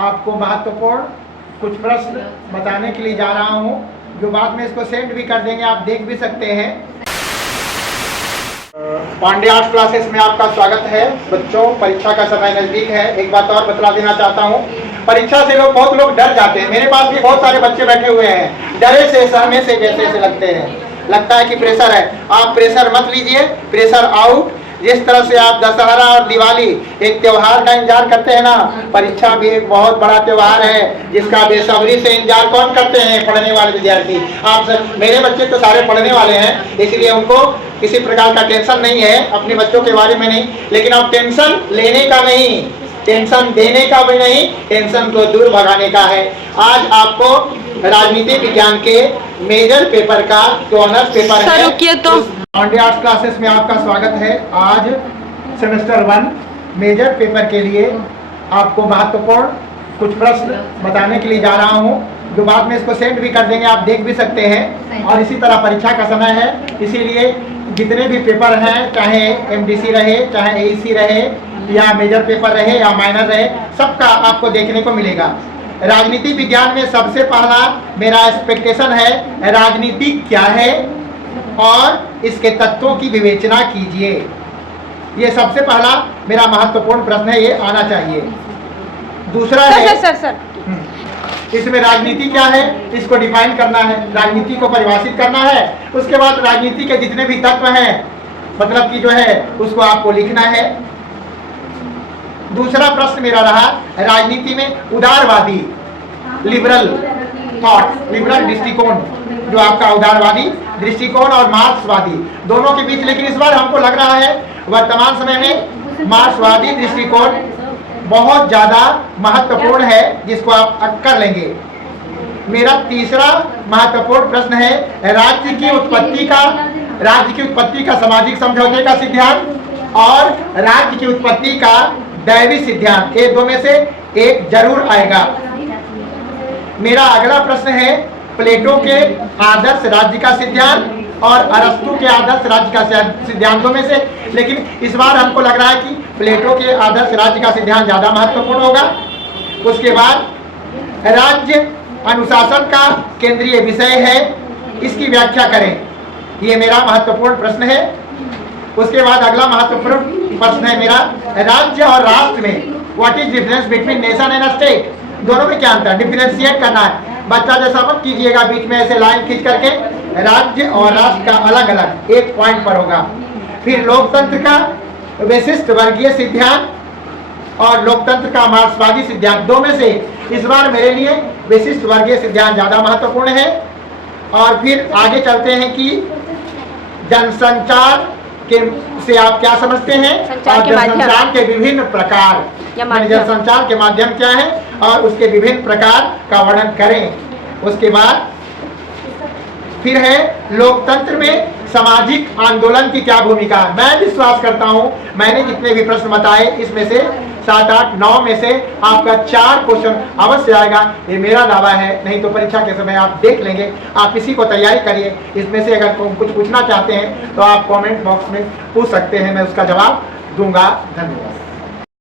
आपको महत्वपूर्ण कुछ प्रश्न बताने के लिए जा रहा हूं, जो बाद में इसको सेंड भी कर देंगे, आप देख भी सकते हैं। पांडे आर्ट्स क्लासेस में आपका स्वागत है। बच्चों, परीक्षा का समय नजदीक है। एक बात और बतला देना चाहता हूँ, परीक्षा से बहुत लोग डर जाते हैं। मेरे पास भी बहुत सारे बच्चे बैठे हुए हैं, डरे से सहमे से जैसे लगते हैं, लगता है कि प्रेशर है। आप प्रेशर मत लीजिए, प्रेशर आउट। जिस तरह से आप दशहरा और दिवाली एक त्योहार का इंतजार करते हैं ना, परीक्षा भी एक बहुत बड़ा त्योहार है जिसका बेसब्री से इंतजार कौन करते हैं? पढ़ने वाले विद्यार्थी। आप सब, मेरे बच्चे तो सारे पढ़ने वाले हैं, इसलिए उनको किसी प्रकार का टेंशन नहीं है अपने बच्चों के बारे में नहीं। लेकिन अब टेंशन लेने का नहीं, टेंशन देने का भी नहीं, टेंशन को दूर भगाने का है। आज आपको राजनीति विज्ञान के मेजर पेपर का जो ऑनर्स पेपर है, पांडे आर्ट्स क्लासेस में आपका स्वागत है। आज सेमेस्टर 1 मेजर पेपर के लिए आपको महत्वपूर्ण कुछ प्रश्न बताने के लिए जा रहा हूं, जो बाद में इसको सेंड भी कर देंगे, आप देख भी सकते हैं। और इसी तरह परीक्षा का समय है, इसीलिए जितने भी पेपर हैं, चाहे एमडीसी रहे, चाहे एईसी रहे, या मेजर पेपर रहे या माइनर रहे, सबका आपको देखने को मिलेगा। राजनीति विज्ञान में सबसे पहला मेरा एक्सपेक्टेशन है, राजनीति क्या है और इसके तत्वों की विवेचना कीजिए। ये सबसे पहला मेरा महत्वपूर्ण प्रश्न है, ये आना चाहिए। दूसरा है सर, इसमें राजनीति क्या है, इसको डिफाइन करना है, राजनीति को परिभाषित करना है। उसके बाद राजनीति के जितने भी तत्व हैं, मतलब कि जो है उसको आपको लिखना है। दूसरा प्रश्न मेरा रहा, राजनीति में उदारवादी लिबरल थॉट, लिबरल दृष्टिकोण, जो आपका उदारवादी दृष्टिकोण और मार्क्सवादी दोनों के बीच, लेकिन इस बार हमको लग रहा है वर्तमान समय में मार्क्सवादी दृष्टिकोण बहुत ज्यादा महत्वपूर्ण है, जिसको आप कर लेंगे। मेरा तीसरा महत्वपूर्ण प्रश्न है, राज्य की उत्पत्ति का सामाजिक समझौते का सिद्धांत और राज्य की उत्पत्ति का दैवी सिद्धांत, ये दो में से एक जरूर आएगा। मेरा अगला प्रश्न है, प्लेटो के आदर्श राज्य का सिद्धांत और अरस्तु के आदर्श राज्य का सिद्धांतों में से, लेकिन इस बार हमको लग रहा है कि प्लेटो के आदर्श राज्य का सिद्धांत ज्यादा महत्वपूर्ण होगा। उसके बाद राज्य अनुशासन का केंद्रीय विषय है, इसकी व्याख्या करें, ये मेरा महत्वपूर्ण प्रश्न है। उसके बाद अगला महत्वपूर्ण प्रश्न है मेरा, राज्य और राष्ट्र में what is difference between nation and state, दोनों में क्या अंतर, डिफरेंशिएट करना है। बच्चा जैसा मत कीजिएगा, बीच में ऐसे लाइन खींच करके, राज्य और राष्ट्र का अलग अलग एक पॉइंट पर होगा। फिर लोकतंत्र का विशिष्ट वर्गीय सिद्धांत और लोकतंत्र का मार्क्सवादी सिद्धांत, दो में से इस बार मेरे लिए विशिष्ट वर्गीय सिद्धांत ज्यादा महत्वपूर्ण है। और फिर आगे चलते हैं कि जनसंचार के से आप क्या समझते हैं और जनसंचार के विभिन्न प्रकार, जनसंचार के माध्यम क्या है और उसके विभिन्न प्रकार का वर्णन करें। उसके बाद फिर है लोकतंत्र में सामाजिक आंदोलन की क्या भूमिका है। मैं विश्वास करता हूं, मैंने जितने भी प्रश्न बताए, इसमें से 7, 8, 9 में से आपका 4 क्वेश्चन अवश्य आएगा, ये मेरा दावा है। नहीं तो परीक्षा के समय आप देख लेंगे, आप इसी को तैयारी करिए। इसमें से अगर कुछ पूछना चाहते हैं तो आप कमेंट बॉक्स में पूछ सकते हैं, मैं उसका जवाब दूंगा। धन्यवाद।